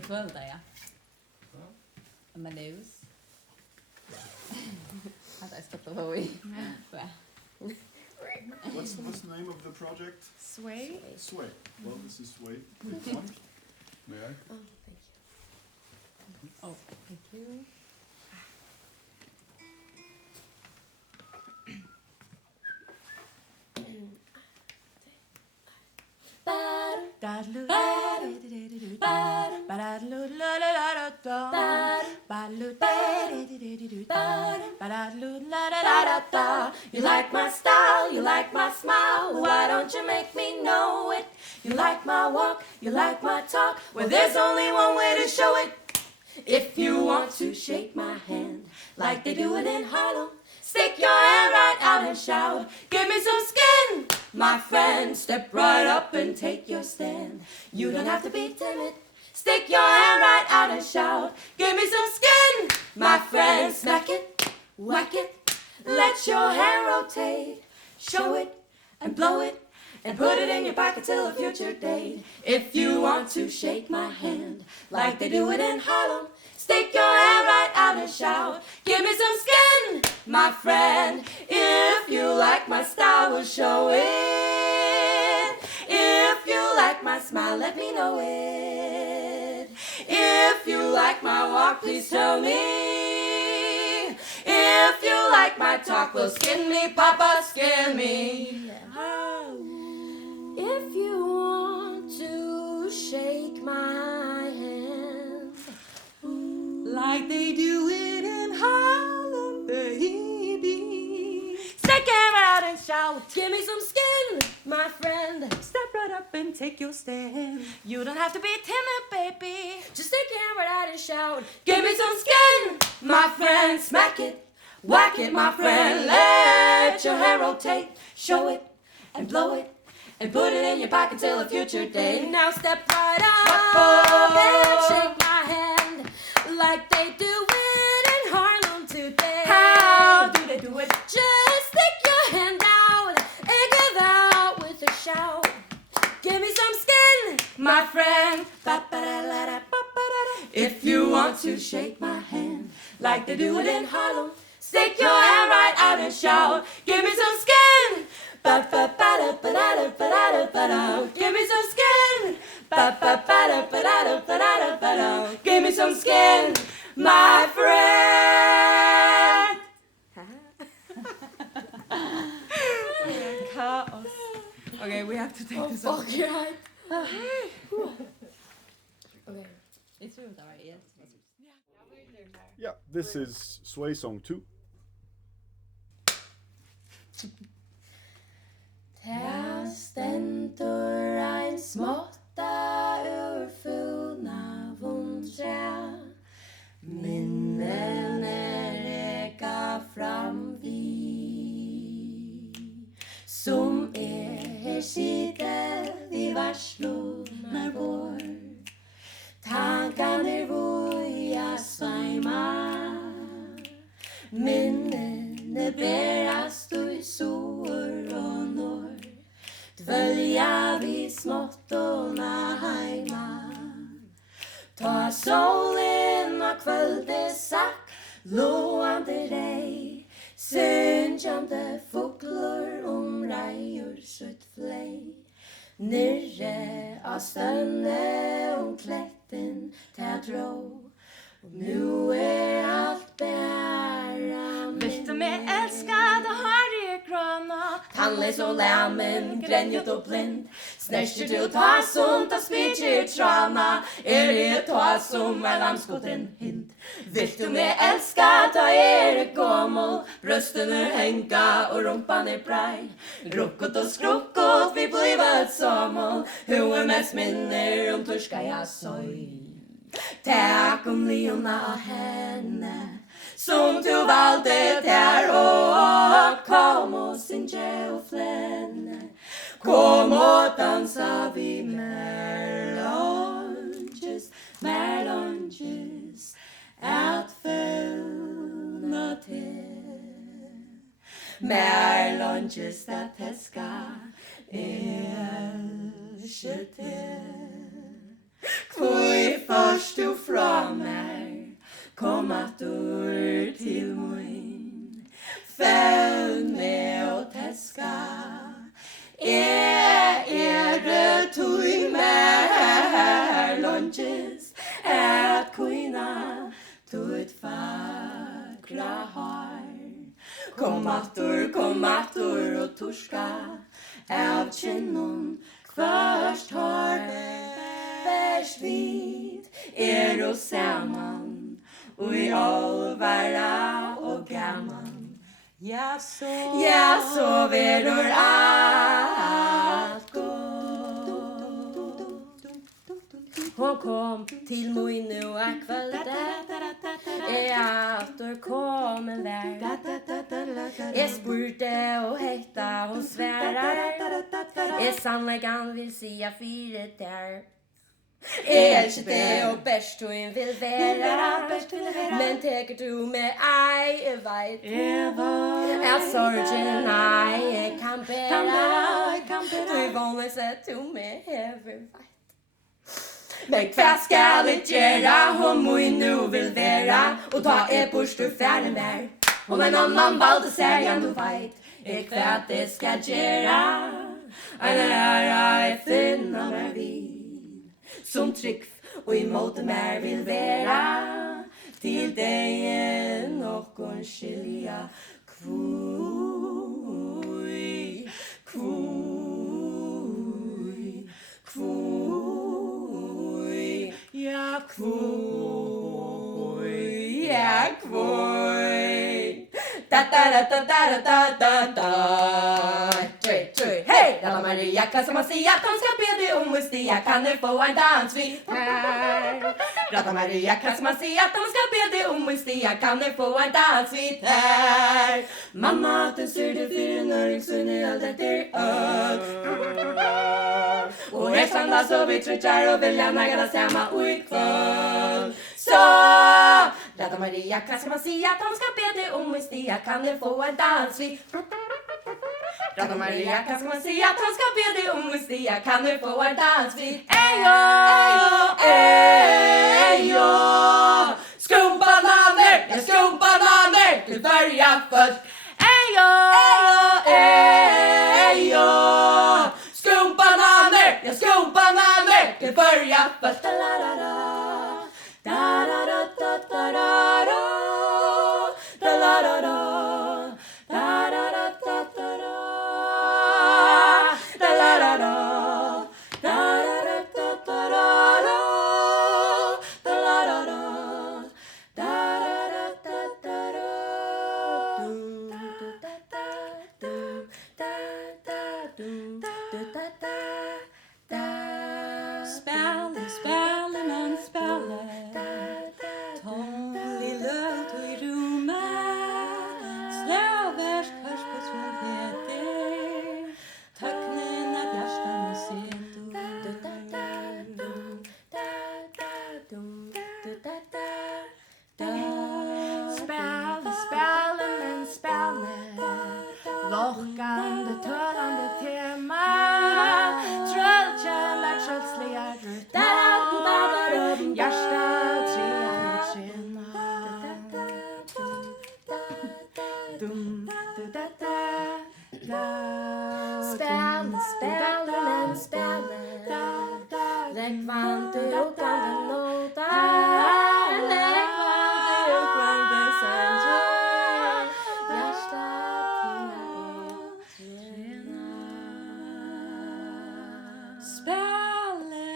Kvöld, ja. My nose. I stopped the whole What's the name of the project? Sway. Sway. Well, this is Sway. Which one? May I? Oh, thank you. You like my style, you like my smile, why don't you make me know it? You like my walk, you like my talk, well there's only one way to show it. If you want to shake my hand, like they do it in Harlem, stick your hand right out and shout, give me some skin, my friend, step right up and take your stand. You don't have to be timid, stick your hand right out and shout, give me some skin, my friend, smack it, whack it, let your hand rotate, show it and blow it, and put it in your pocket till a future date. If you want to shake my hand, like they do it in Harlem, stick your hand right out and shout, give me some skin, my friend. If you like my style, we'll show it. If you like my smile, let me know it. If you like my walk, please tell me. If you like my talk, well skin me, Papa, skin me. If you want to shake my hand, like they do it in Harlem, baby, stick it out and shout, give me some skin, my friend. Step right up and take your stand. You don't have to be timid, baby. Just stick your hand right out and shout, give me some skin, my friend. Smack it, whack it, my friend. Let your hair rotate, show it and blow it, and put it in your pocket till a future day. Now step right up and shake my hand, like they do it in Harlem today. How do they do it? Just stick your hand out and give out with a shout. Give me some skin, my friend. If you want to shake my hand, like they do it in Harlem, stick your hand right out and shout. Give me some skin. Give me some skin. Give me some skin, my friend. Chaos. Okay, we have to take this off. Okay. Okay. It's true, alright, yes. Yeah, this is Sway Song 2. Her stendur ein smotta ur fulna vundtræ, minnene reka fram vi, som her sitter i varslunar vår, tankarna voja sveima, minnene berast i sår och norr, dvölja vi småttorna heima. Ta solen och kvölde sack, loande rei, synjande fåglar rejur sutt flej. Nirre av stönne kletten ta drå, nu allt bära min. Vilt du med elska, då har jag gröna. Tannleis og lämen, grenjut og blind. Snerster til ta som ta spyrir trana, det ta som lamskoten hind. Vilt du med elska, ta Gomul, brösten hänga och rumpan brei. Rukkot och skrukkot, vi bliva ett somol, hur mest minner turska jag soj. Tack leona av henne, som du valde där och kom och synge och flänne. Kom och dansa vi mer lunches att fylla till. Mer lunches att täska elska till. fors du fra mer, kom attur til min, fevn meg og teska, tui mer lunches at kuina tuit fakra har. Kom attur og turska av kinnum kvørst har. Værs vid og saman og i allværa og gaman. Ja, så verur alt godt. Hon kom til mig nu a kvöldet, aftur komen vær. Jeg spurte og hekta, hon sværar. Sannlegan vil sia fire der. Elsker det og best du vil være, men teker du med ei veit. At sorgen ei kan bæra, du vanlig sett du med hever veit. Men hva skal jeg gjøre, hun må nu vil være, og ta bostur færden vær. Om en annan valgte seg, ja du veit, hva det skal gjøre. Jeg finner meg vid. Som trygg og i måte mer vil være til deg noen skilja kvui, ja kvui. Da. Hey! Rädda Maria kan som man säger att hon ska be dig om och stiga. Kan du få en dans vid här? Rädda Maria kan som man säger att hon ska be dig om och stiga. Kan du få en dans vid här? Mamma, den syrde fyra näringsun i allt efter och jag stannar så vi tröttar och vill lämna gärna samma utkvöld. Så Rädda Maria kan som man säger att hon ska be dig om och stiga. Kan du få en dans vid Rädda Maria kan som man säger att hon ska be dig om och stiga. Kan du få en dans vid Ejo Skúmbananir, du börjar först. Ejo Skúmbananir, du börjar först. Lockande, törande tema. Tröllkärlek, tröllsliga rytmer. Hjärsta, trean, känna. Spänne. Lägg vant i okande notar. Lägg vant i okande sanja. Hjärsta, trean, känna. Spänne.